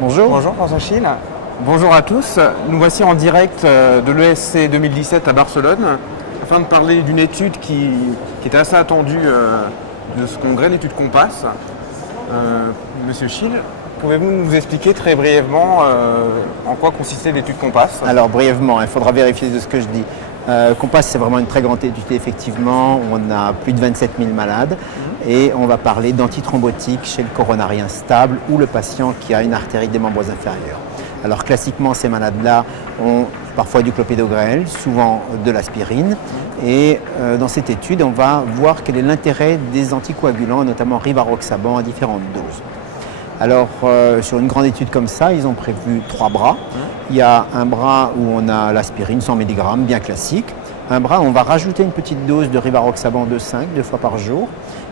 Bonjour. Bonjour François Schill. Bonjour à tous. Nous voici en direct de l'ESC 2017 à Barcelone afin de parler d'une étude qui était assez attendue de ce congrès, l'étude Compass. Monsieur Schill, pouvez-vous nous expliquer très brièvement en quoi consistait l'étude Compass? Alors brièvement, il faudra vérifier de ce que je dis. Compass, c'est vraiment une très grande étude, effectivement. On a plus de 27 000 malades et on va parler d'antithrombotique chez le coronarien stable ou le patient qui a une artérite des membres inférieurs. Alors classiquement, ces malades-là ont parfois du clopidogrel, souvent de l'aspirine. Et dans cette étude, on va voir quel est l'intérêt des anticoagulants, notamment rivaroxaban à différentes doses. Alors, sur une grande étude comme ça, ils ont prévu 3 bras. Il y a un bras où on a l'aspirine, 100 mg, bien classique. Un bras où on va rajouter une petite dose de rivaroxaban 2,5, 2 fois par jour.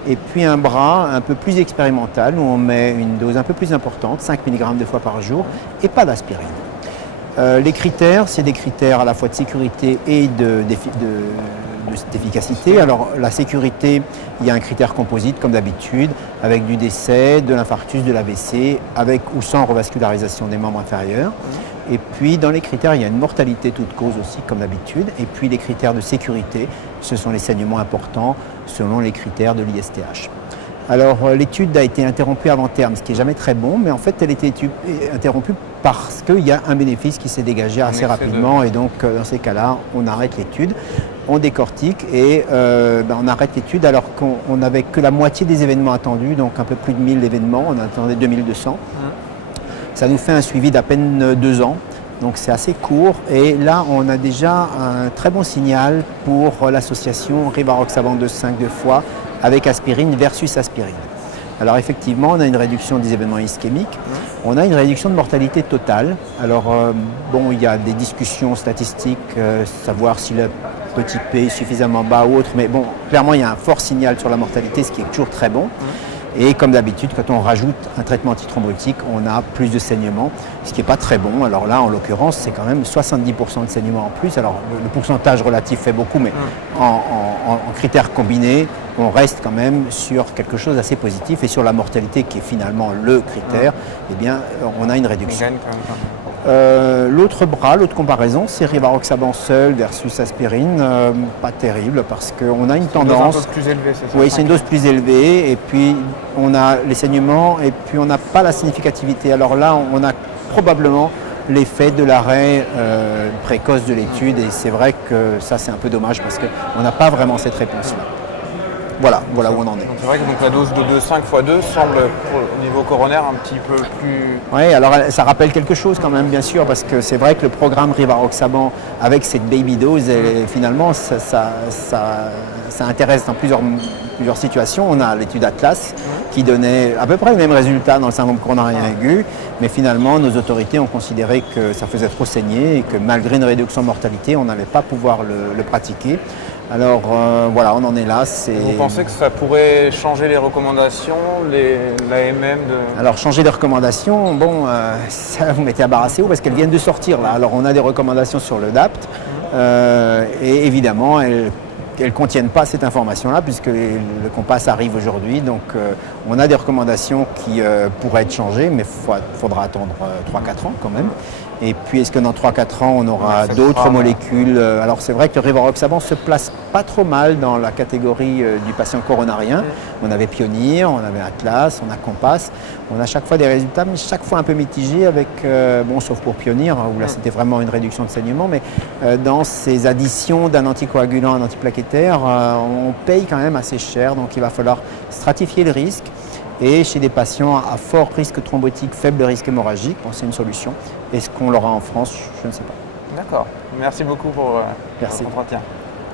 Et puis un bras un peu plus expérimental où on met une dose un peu plus importante, 5 mg 2 fois par jour, et pas d'aspirine. Les critères, c'est des critères à la fois de sécurité et d'efficacité. Alors la sécurité, il y a un critère composite comme d'habitude, avec du décès, de l'infarctus, de l'AVC, avec ou sans revascularisation des membres inférieurs. Et puis dans les critères, il y a une mortalité toute cause aussi comme d'habitude. Et puis les critères de sécurité, ce sont les saignements importants selon les critères de l'ISTH. Alors l'étude a été interrompue avant terme, ce qui n'est jamais très bon, mais en fait elle a été interrompue parce qu'il y a un bénéfice qui s'est dégagé assez rapidement et donc dans ces cas-là, on arrête l'étude, on décortique et on arrête l'étude alors qu'on n'avait que la moitié des événements attendus, donc un peu plus de 1000 événements, on attendait 2200. Ça nous fait un suivi d'à peine 2 ans. Donc c'est assez court et là on a déjà un très bon signal pour l'association rivaroxaban 2,5 2 fois avec aspirine versus aspirine. Alors effectivement on a une réduction des événements ischémiques, on a une réduction de mortalité totale. Alors bon, il y a des discussions statistiques, savoir si le petit p est suffisamment bas ou autre, mais bon clairement il y a un fort signal sur la mortalité, ce qui est toujours très bon. Et comme d'habitude, quand on rajoute un traitement antithrombotique, on a plus de saignements, ce qui n'est pas très bon. Alors là, en l'occurrence, c'est quand même 70% de saignements en plus. Alors le pourcentage relatif fait beaucoup, mais en critères combinés, on reste quand même sur quelque chose d'assez positif. Et sur la mortalité, qui est finalement le critère, eh bien, on a une réduction. L'autre bras, l'autre comparaison, c'est rivaroxaban seul versus aspirine. Pas terrible parce qu'on a une tendance. C'est une dose plus élevée, c'est ça? Oui, c'est une dose plus élevée et puis on a les saignements et puis on n'a pas la significativité. Alors là, on a probablement l'effet de l'arrêt précoce de l'étude et c'est vrai que ça c'est un peu dommage parce qu'on n'a pas vraiment cette réponse-là. Voilà où on en est. C'est vrai que la dose de 2,5 x 2 semble au niveau coronaire un petit peu plus... Oui, alors ça rappelle quelque chose quand même bien sûr parce que c'est vrai que le programme rivaroxaban avec cette baby dose, finalement ça intéresse dans plusieurs situations. On a l'étude Atlas qui donnait à peu près le même résultat dans le syndrome coronarien aigu, mais finalement nos autorités ont considéré que ça faisait trop saigner et que malgré une réduction de mortalité, on n'allait pas pouvoir le pratiquer. Alors voilà, on en est là. Vous pensez que ça pourrait changer les recommandations, l'AMM Alors changer les recommandations, bon, ça vous mettez à barrasser parce qu'elles viennent de sortir là. Alors on a des recommandations sur le DAPT et évidemment elles ne contiennent pas cette information-là puisque le Compass arrive aujourd'hui. Donc on a des recommandations qui pourraient être changées, mais il faudra attendre 3-4 ans quand même. Et puis, est-ce que dans 3-4 ans, on aura d'autres molécules? Alors, c'est vrai que le rivaroxaban se place pas trop mal dans la catégorie du patient coronarien. On avait Pionnier, on avait Atlas, on a Compass. On a chaque fois des résultats, mais chaque fois un peu mitigés avec, bon, sauf pour Pionnier, où là, c'était vraiment une réduction de saignement. Mais dans ces additions d'un anticoagulant, un antiplaquettaire, on paye quand même assez cher. Donc, il va falloir stratifier le risque. Et chez des patients à fort risque thrombotique, faible risque hémorragique, bon, c'est une solution. Est-ce qu'on l'aura en France? Je ne sais pas. D'accord. Merci beaucoup pour votre entretien.